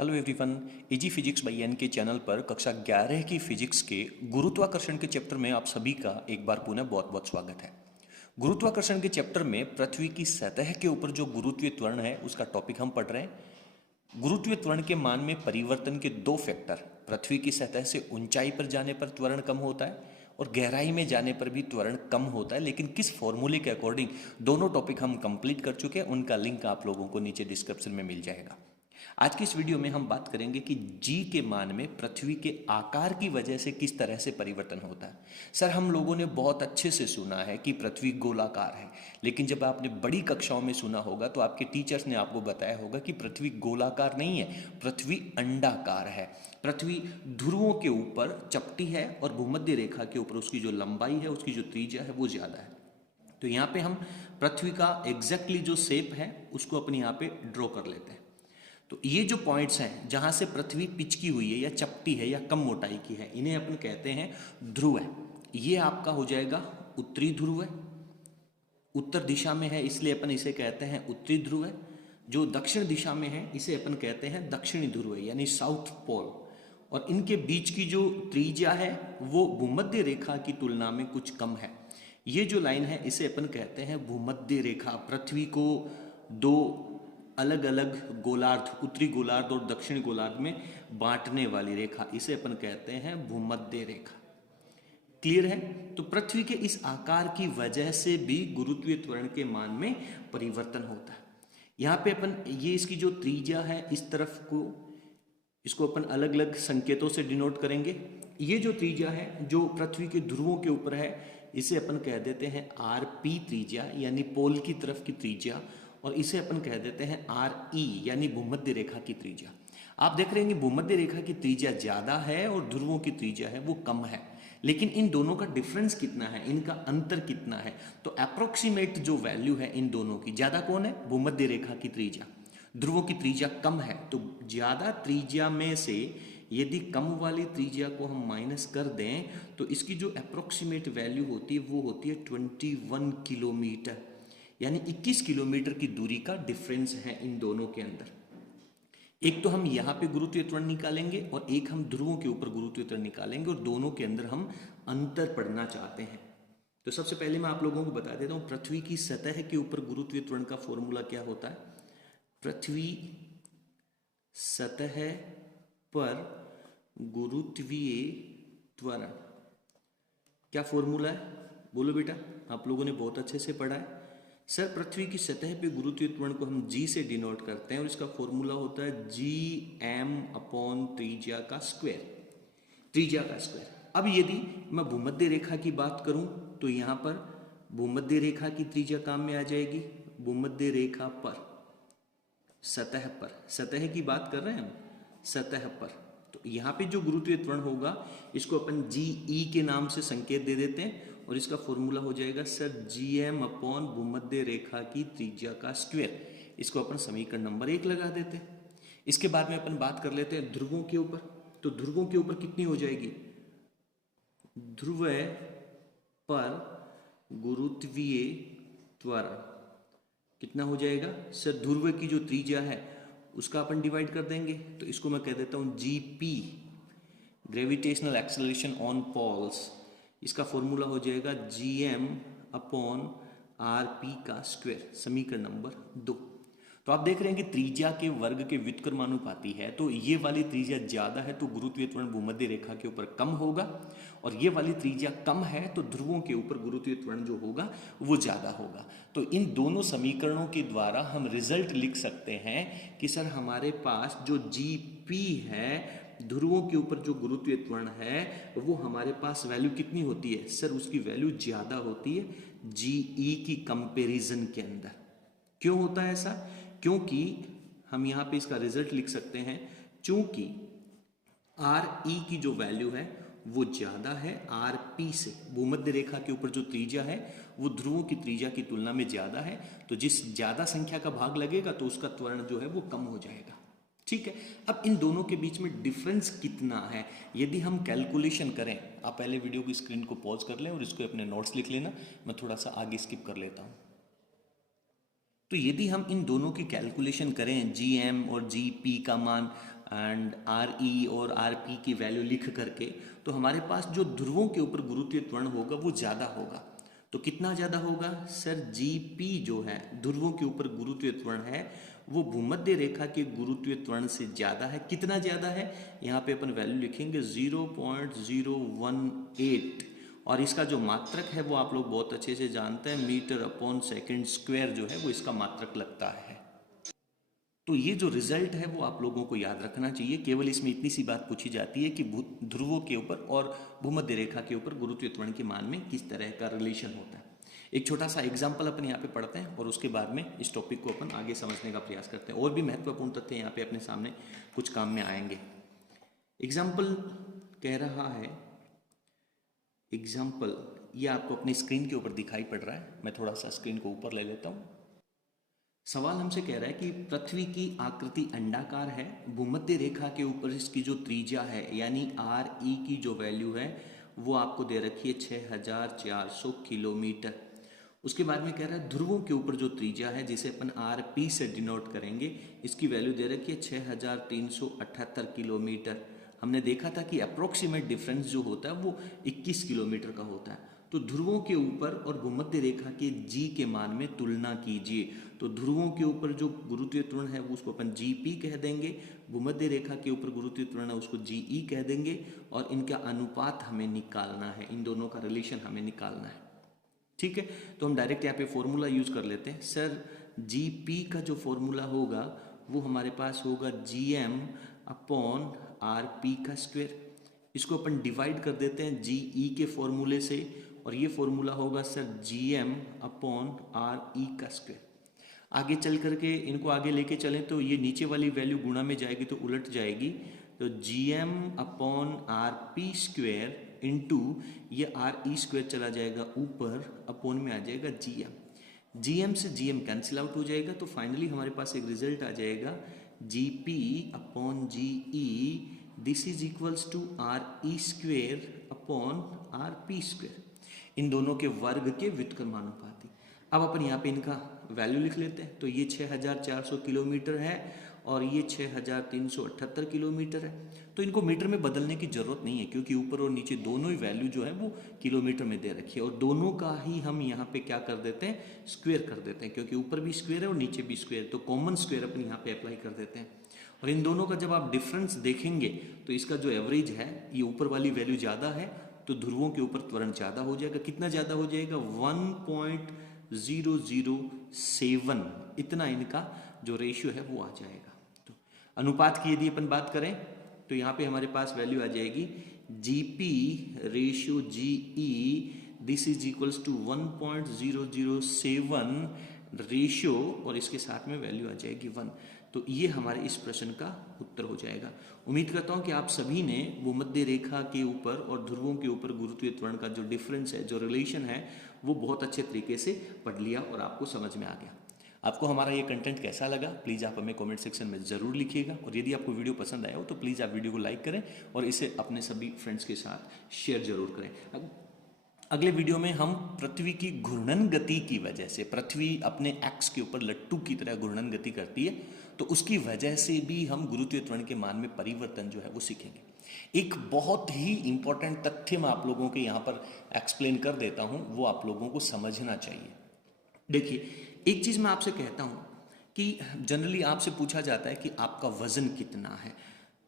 Hello everyone. Easy physics by N K channel पर कक्षा 11 की फिजिक्स के गुरुत्वाकर्षण के चैप्टर में आप सभी का एक बार पुनः बहुत बहुत स्वागत है। गुरुत्वाकर्षण के चैप्टर में पृथ्वी की सतह के ऊपर जो गुरुत्वीय त्वरण है उसका टॉपिक हम पढ़ रहे हैं। गुरुत्वीय त्वरण के मान में परिवर्तन के दो फैक्टर, पृथ्वी की सतह से ऊंचाई पर जाने पर त्वरण कम होता है और गहराई में जाने पर भी त्वरण कम होता है, लेकिन किस फॉर्मूले के अकॉर्डिंग, दोनों टॉपिक हम कंप्लीट कर चुके हैं। उनका लिंक आप लोगों को नीचे डिस्क्रिप्शन में मिल जाएगा। आज की इस वीडियो में हम बात करेंगे कि जी के मान में पृथ्वी के आकार की वजह से किस तरह से परिवर्तन होता है। सर, हम लोगों ने बहुत अच्छे से सुना है कि पृथ्वी गोलाकार है, लेकिन जब आपने बड़ी कक्षाओं में सुना होगा तो आपके टीचर्स ने आपको बताया होगा कि पृथ्वी गोलाकार नहीं है, पृथ्वी अंडाकार है। पृथ्वी ध्रुवों के ऊपर चपटी है और भूमध्य रेखा के ऊपर उसकी जो लंबाई है, उसकी जो त्रिज्या है वो ज़्यादा है। तो यहाँ पे हम पृथ्वी का एग्जैक्टली जो शेप है उसको अपने यहाँ पे ड्रॉ कर लेते हैं। तो ये जो पॉइंट्स हैं जहां से पृथ्वी पिचकी हुई है या चपटी है या कम मोटाई की है, इन्हें अपन कहते हैं ध्रुव है। ये आपका हो जाएगा उत्तरी ध्रुव है, उत्तर दिशा में है इसलिए अपन इसे कहते हैं उत्तरी ध्रुव है। जो दक्षिण दिशा में है इसे अपन कहते हैं दक्षिणी ध्रुव है, यानी साउथ पोल। और इनके बीच की जो त्रिज्या है वो भूमध्य रेखा की तुलना में कुछ कम है। ये जो लाइन है इसे अपन कहते हैं भूमध्य रेखा। पृथ्वी को दो अलग अलग गोलार्ध, उत्तरी गोलार्ध और दक्षिणी गोलार्ध में बांटने वाली रेखा, इसे अपन कहते हैं भूमध्य रेखा। क्लियर है? तो पृथ्वी के इस आकार की वजह से भी गुरुत्वीय त्वरण के मान में परिवर्तन होता है। यहाँ पे अपन ये इसकी जो त्रिज्या है इस तरफ को, इसको अपन अलग अलग संकेतों से डिनोट करेंगे। ये जो त्रिज्या है जो पृथ्वी के ध्रुवों के ऊपर है इसे अपन कह देते हैं आर पी त्रिज्या, यानी पोल की तरफ की त्रिज्या। और इसे अपन कह देते हैं आर ई, यानी भूमध्य रेखा की त्रिज्या। आप देख रहे हैं कि भूमध्य रेखा की त्रिज्या ज़्यादा है और ध्रुवों की त्रिज्या है वो कम है, लेकिन इन दोनों का डिफरेंस कितना है, इनका अंतर कितना है? तो अप्रोक्सीमेट जो वैल्यू है इन दोनों की, ज़्यादा कौन है? भूमध्य रेखा की त्रिज्या। ध्रुवों की त्रिज्या कम है, तो ज़्यादा त्रिज्या में से यदि कम वाली त्रिज्या को हम माइनस कर दें तो इसकी जो अप्रोक्सीमेट वैल्यू होती है वो होती है 21 किलोमीटर, यानी 21 किलोमीटर की दूरी का डिफरेंस है इन दोनों के अंदर। एक तो हम यहाँ पे गुरुत्वीय त्वरण निकालेंगे और एक हम ध्रुवों के ऊपर गुरुत्वीय त्वरण निकालेंगे, और दोनों के अंदर हम अंतर पढ़ना चाहते हैं। तो सबसे पहले मैं आप लोगों को बता देता हूँ पृथ्वी की सतह के ऊपर गुरुत्वीय त्वरण का फॉर्मूला क्या होता है। पृथ्वी सतह पर गुरुत्वीय त्वरण क्या फॉर्मूला है? बोलो बेटा, आप लोगों ने बहुत अच्छे से पढ़ा है। सर, पृथ्वी की सतह पे गुरुत्वीय त्वरण को हम जी से डिनोट करते हैं और इसका फॉर्मूला होता है जी एम अपॉन त्रिज्या का स्क्वायर, त्रिज्या का स्क्वायर। अब यदि मैं भूमध्य रेखा की बात करूं तो यहां पर भूमध्य रेखा की त्रिज्या काम में आ जाएगी। भूमध्य रेखा पर, सतह पर, सतह की बात कर रहे हैं हम, सतह पर। तो यहाँ पे जो गुरुत्वीय त्वरण होगा इसको अपन जी ई के नाम से संकेत दे देते हैं और इसका फॉर्मूला हो जाएगा सर जी एम अपॉन भूमध्य रेखा की त्रिज्या का स्क्वायर। इसको अपन समीकरण नंबर 1 लगा देते हैं। इसके बाद में अपन बात कर लेते हैं ध्रुवों के ऊपर। तो ध्रुवों के ऊपर कितनी हो जाएगी? ध्रुव पर गुरुत्वीय त्वरण कितना हो जाएगा? सर, ध्रुव की जो त्रिज्या है उसका अपन डिवाइड कर देंगे, तो इसको मैं कह देता हूं G P, gravitational acceleration on poles. इसका फॉर्मूला हो जाएगा G M upon R P का स्क्वायर, समीकरण नंबर 2। तो आप देख रहे हैं कि त्रिज्या के वर्ग के व्युत्क्रमानुपाती है, तो ये वाली त्रिज्या ज़्यादा है तो गुरुत्वीय त्वरण भूमध्य रेखा के ऊपर कम होगा, और ये वाली त्रिज्या कम है तो ध्रुवों के ऊपर गुरुत्वीय त्वरण जो होगा वो ज़्यादा होगा। तो इन दोनों समीकरणों के द्वारा हम रिजल्ट लिख सकते हैं कि सर हमारे पास जो जी पी है, ध्रुवों के ऊपर जो गुरुत्वीय त्वरण है, वो हमारे पास वैल्यू कितनी होती है? सर, उसकी वैल्यू ज़्यादा होती है जी ई की कंपेरिजन के अंदर। क्यों होता है ऐसा? क्योंकि हम यहाँ पे इसका रिजल्ट लिख सकते हैं, चूंकि आर ई की जो वैल्यू है वो ज़्यादा है आर पी से। भूमध्य रेखा के ऊपर जो त्रिज्या है वो ध्रुवों की त्रिज्या की तुलना में ज़्यादा है, तो जिस ज़्यादा संख्या का भाग लगेगा तो उसका त्वरण जो है वो कम हो जाएगा। ठीक है, अब इन दोनों के बीच में डिफरेंस कितना है यदि हम कैलकुलेशन करें। आप पहले वीडियो की स्क्रीन को पॉज कर लें और इसको अपने नोट्स लिख लेना, मैं थोड़ा सा आगे स्किप कर लेता हूँ। तो यदि हम इन दोनों की कैलकुलेशन करें, जी एम और जी पी का मान एंड आर ई और आर पी की वैल्यू लिख करके, तो हमारे पास जो ध्रुवों के ऊपर गुरुत्वीय त्वरण होगा वो ज़्यादा होगा। तो कितना ज़्यादा होगा सर? जी पी जो है ध्रुवों के ऊपर गुरुत्वीय त्वरण है वो भूमध्य रेखा के गुरुत्वीय त्वरण से ज़्यादा है। कितना ज़्यादा है? यहाँ पे अपन वैल्यू लिखेंगे 0.018, और इसका जो मात्रक है वो आप लोग बहुत अच्छे से जानते हैं, मीटर अपॉन सेकंड स्क्वायर जो है वो इसका मात्रक लगता है। तो ये जो रिजल्ट है वो आप लोगों को याद रखना चाहिए। केवल इसमें इतनी सी बात पूछी जाती है कि ध्रुवों के ऊपर और भूमध्य रेखा के ऊपर गुरुत्वीय त्वरण के मान में किस तरह का रिलेशन होता है। एक छोटा सा एग्जाम्पल अपन यहाँ पे पढ़ते हैं और उसके बाद में इस टॉपिक को अपन आगे समझने का प्रयास करते हैं। और भी महत्वपूर्ण तथ्य यहाँ पे अपने सामने कुछ काम में आएंगे। एग्जाम्पल कह रहा है, एग्जाम्पल ये आपको अपनी स्क्रीन के ऊपर दिखाई पड़ रहा है, मैं थोड़ा सा स्क्रीन को ऊपर ले लेता हूँ। सवाल हमसे कह रहा है कि पृथ्वी की आकृति अंडाकार है, भूमध्य रेखा के ऊपर इसकी जो त्रिज्या है यानी आर ई की जो वैल्यू है वो आपको दे रखी है 6400 किलोमीटर। उसके बाद में कह रहा है ध्रुवों के ऊपर जो त्रिज्या है जिसे अपन आर पी से डिनोट करेंगे, इसकी वैल्यू दे रखी है 6378 किलोमीटर। हमने देखा था कि अप्रोक्सीमेट डिफरेंस जो होता है वो 21 किलोमीटर का होता है। तो ध्रुवों के ऊपर और भूमध्य रेखा के जी के मान में तुलना कीजिए। तो ध्रुवों के ऊपर जो गुरुत्वीय त्वरण है वो उसको अपन जी पी कह देंगे, भूमध्य रेखा के ऊपर गुरुत्वीय त्वरण है उसको जी ई कह देंगे, और इनका अनुपात हमें निकालना है, इन दोनों का रिलेशन हमें निकालना है। ठीक है, तो हम डायरेक्ट यहाँ पे फॉर्मूला यूज कर लेते हैं। सर जी पी का जो फॉर्मूला होगा वो हमारे पास होगा G M upon R P का स्क्वायर। इसको अपन डिवाइड कर देते हैं जी ई के फॉर्मूले से, और ये फॉर्मूला होगा sir G M upon R E का स्क्वायर। आगे चल करके इनको आगे लेके चलें तो ये नीचे वाली वैल्यू गुणा में जाएगी तो उलट जाएगी, तो G M upon R P square into ये आर ई स्क्वायर चला जाएगा ऊपर, अपोन में आ जाएगा जी एम। जी एम से जी एम कैंसिल आउट हो जाएगा, तो फाइनली हमारे पास एक रिजल्ट आ जाएगा G P upon G E, this is equals to R E square upon R P square, इन दोनों के वर्ग के व्युत्क्रमानुपाती। अब अपन यहाँ पे इनका वैल्यू लिख लेते हैं। तो ये 6400 किलोमीटर है और ये 6378 किलोमीटर है। तो इनको मीटर में बदलने की जरूरत नहीं है क्योंकि ऊपर और नीचे दोनों ही वैल्यू जो है वो किलोमीटर में दे रखी है, और दोनों का ही हम यहाँ पे क्या कर देते हैं, स्क्वायर कर देते हैं, क्योंकि ऊपर भी स्क्वायर है और नीचे भी स्क्वायर, तो कॉमन स्क्वायर अपन यहाँ पे अप्लाई कर देते हैं। और इन दोनों का जब आप डिफरेंस देखेंगे तो इसका जो एवरेज है ये ऊपर वाली वैल्यू ज़्यादा है, तो ध्रुवों के ऊपर त्वरण ज़्यादा हो जाएगा। कितना ज़्यादा हो जाएगा? 1.007, इतना इनका जो रेशियो है वो आ जाएगा। तो अनुपात की यदि अपन बात करें तो यहाँ पे हमारे पास वैल्यू आ जाएगी G P ratio G E, this is equals to 1.007 ratio, और इसके साथ में वैल्यू आ जाएगी 1। तो ये हमारे इस प्रश्न का उत्तर हो जाएगा। उम्मीद करता हूँ कि आप सभी ने भूमध्य रेखा के ऊपर और ध्रुवों के ऊपर गुरुत्वीय त्वरण का जो डिफरेंस है, जो रिलेशन है, वो बहुत अच्छे तरीके से पढ़ लिया और आपको समझ में आ गया। आपको हमारा ये कंटेंट कैसा लगा प्लीज़ आप हमें कमेंट सेक्शन में ज़रूर लिखिएगा, और यदि आपको वीडियो पसंद आया हो तो प्लीज़ आप वीडियो को लाइक करें और इसे अपने सभी फ्रेंड्स के साथ शेयर जरूर करें। अगले वीडियो में हम पृथ्वी की घूर्णन गति की वजह से, पृथ्वी अपने एक्स के ऊपर लट्टू की तरह घूर्णन गति करती है, तो उसकी वजह से भी हम गुरुत्वीय त्वरण के मान में परिवर्तन जो है वो सीखेंगे। एक बहुत ही इंपॉर्टेंट तथ्य मैं आप लोगों के यहाँ पर एक्सप्लेन कर देता हूँ, वो आप लोगों को समझना चाहिए। देखिए, एक चीज़ मैं आपसे कहता हूँ कि जनरली आपसे पूछा जाता है कि आपका वजन कितना है,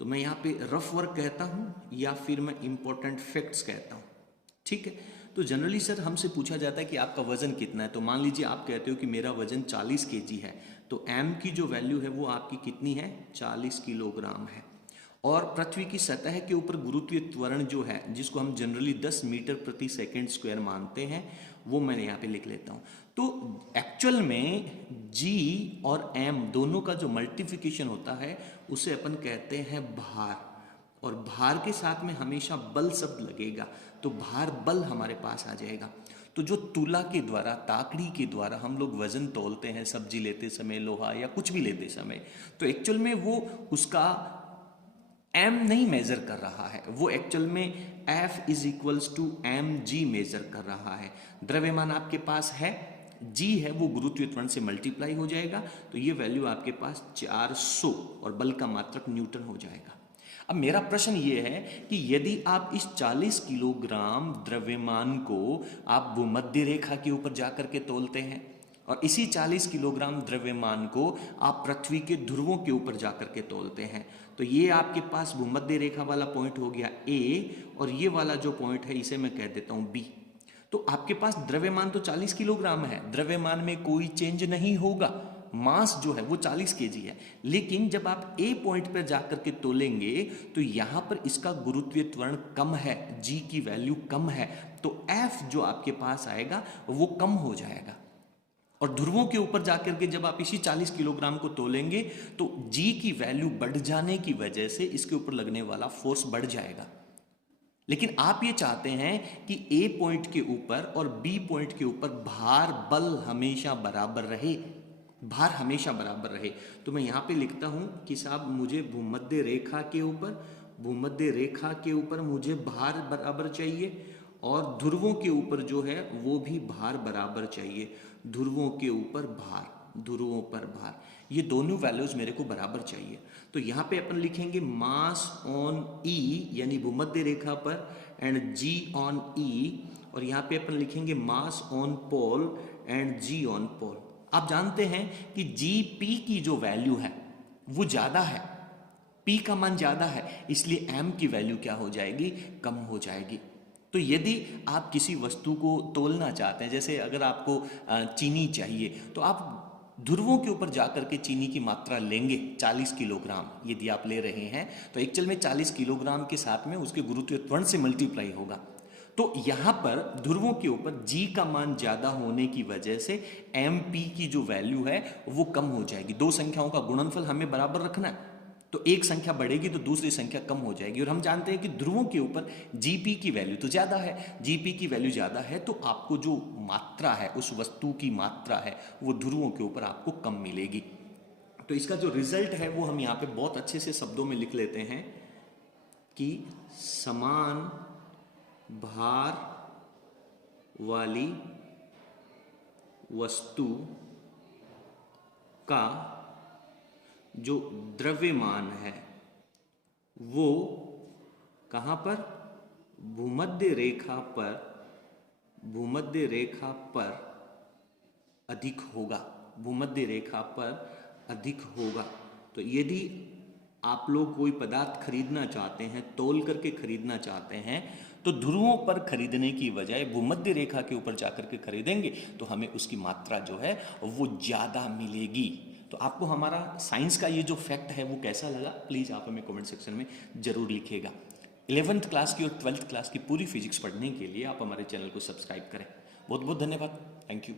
तो मैं यहाँ पे रफ वर्क कहता हूँ या फिर मैं इंपॉर्टेंट फैक्ट्स कहता हूँ। ठीक है, तो जनरली सर हमसे पूछा जाता है कि आपका वजन कितना है, तो मान लीजिए आप कहते हो कि मेरा वजन 40 केजी है, तो m की जो वैल्यू है वो आपकी कितनी है? 40 किलोग्राम है। और पृथ्वी की सतह के ऊपर गुरुत्वीय त्वरण जो है, जिसको हम जनरली 10 मीटर प्रति सेकंड स्क्वायर मानते हैं, वो मैंने यहाँ पे लिख लेता हूँ। तो एक्चुअल में g और m दोनों का जो मल्टीप्लिकेशन होता है उसे अपन कहते हैं भार, और भार के साथ में हमेशा बल शब्द लगेगा, तो भार बल हमारे पास आ जाएगा। तो जो तुला के द्वारा, ताकड़ी के द्वारा हम लोग वजन तोलते हैं, सब्जी लेते समय, लोहा या कुछ भी लेते समय, तो एक्चुअल में वो उसका m नहीं मेजर कर रहा है, वो एक्चुअल में F is equals to mg measure कर रहा है। द्रव्यमान आपके पास है, जी है वो गुरुत्वीय त्वरण से मल्टीप्लाई हो जाएगा, तो ये वैल्यू आपके पास 400 और बल का मात्रक न्यूटन हो जाएगा। अब मेरा प्रश्न ये है कि यदि आप इस 40 किलोग्राम द्रव्यमान को आप भूमध्य रेखा के ऊपर जाकर के तोलते हैं और इसी 40 किलोग्राम द्रव्यमान को आप पृथ्वी के ध्रुवों के ऊपर जाकर के तोलते हैं, तो ये आपके पास भूमध्य रेखा वाला पॉइंट हो गया ए, और ये वाला जो पॉइंट है इसे मैं कह देता हूं बी। तो आपके पास द्रव्यमान तो 40 किलोग्राम है, द्रव्यमान में कोई चेंज नहीं होगा, मास जो है वो 40 केजी है। लेकिन जब आप ए पॉइंट पर जाकर के तोलेंगे तो यहां पर इसका गुरुत्वीय त्वरण कम है, जी की वैल्यू कम है, तो एफ जो आपके पास आएगा वो कम हो जाएगा। और ध्रुवों के ऊपर जाकर के जब आप इसी 40 किलोग्राम को तोलेंगे तो जी की वैल्यू बढ़ जाने की वजह से इसके ऊपर लगने वाला फोर्स बढ़ जाएगा। लेकिन आप ये चाहते हैं कि ए पॉइंट के ऊपर और बी पॉइंट के ऊपर भार बल हमेशा बराबर रहे, भार हमेशा बराबर रहे। तो मैं यहां पे लिखता हूं कि साहब मुझे भूमध्य रेखा के ऊपर, भूमध्य रेखा के ऊपर मुझे भार बराबर चाहिए और ध्रुवों के ऊपर जो है वो भी भार बराबर चाहिए। ध्रुवों के ऊपर भार, ध्रुवों पर भार, ये दोनों वैल्यूज मेरे को बराबर चाहिए। तो यहाँ पे अपन लिखेंगे मास ऑन ई यानी भूमध्य रेखा पर एंड जी ऑन ई, और यहाँ पे अपन लिखेंगे mass on pole and G on pole. आप जानते हैं कि जी पी की जो वैल्यू है वो ज्यादा है, पी का मान ज्यादा है, इसलिए एम की वैल्यू क्या हो जाएगी, कम हो जाएगी। तो यदि आप किसी वस्तु को तोलना चाहते हैं, जैसे अगर आपको चीनी चाहिए तो आप ध्रुवों के ऊपर जाकर के चीनी की मात्रा लेंगे 40 किलोग्राम यदि आप ले रहे हैं, तो एक्चुअल में 40 किलोग्राम के साथ में उसके गुरुत्वीय त्वरण से मल्टीप्लाई होगा। तो यहां पर ध्रुवों के ऊपर जी का मान ज्यादा होने की वजह से एम पी की जो वैल्यू है वो कम हो जाएगी। दो संख्याओं का गुणनफल हमें बराबर रखना है, तो एक संख्या बढ़ेगी तो दूसरी संख्या कम हो जाएगी। और हम जानते हैं कि ध्रुवों के ऊपर जीपी की वैल्यू तो ज्यादा है, जीपी की वैल्यू ज्यादा है, तो आपको जो मात्रा है, उस वस्तु की मात्रा है, वो ध्रुवों के ऊपर आपको कम मिलेगी। तो इसका जो रिजल्ट है वो हम यहाँ पे बहुत अच्छे से शब्दों में लिख लेते हैं कि समान भार वाली वस्तु का जो द्रव्यमान है वो कहां पर, भूमध्य रेखा पर, भूमध्य रेखा पर अधिक होगा, भूमध्य रेखा पर अधिक होगा। तो यदि आप लोग कोई पदार्थ खरीदना चाहते हैं, तौल करके खरीदना चाहते हैं, तो ध्रुवों पर खरीदने की बजाय भूमध्य रेखा के ऊपर जाकर के खरीदेंगे तो हमें उसकी मात्रा जो है वो ज्यादा मिलेगी। तो आपको हमारा साइंस का ये जो फैक्ट है वो कैसा लगा, प्लीज आप हमें कमेंट सेक्शन में जरूर लिखिएगा। 11th क्लास की और 12th क्लास की पूरी फिजिक्स पढ़ने के लिए आप हमारे चैनल को सब्सक्राइब करें। बहुत बहुत धन्यवाद, थैंक यू।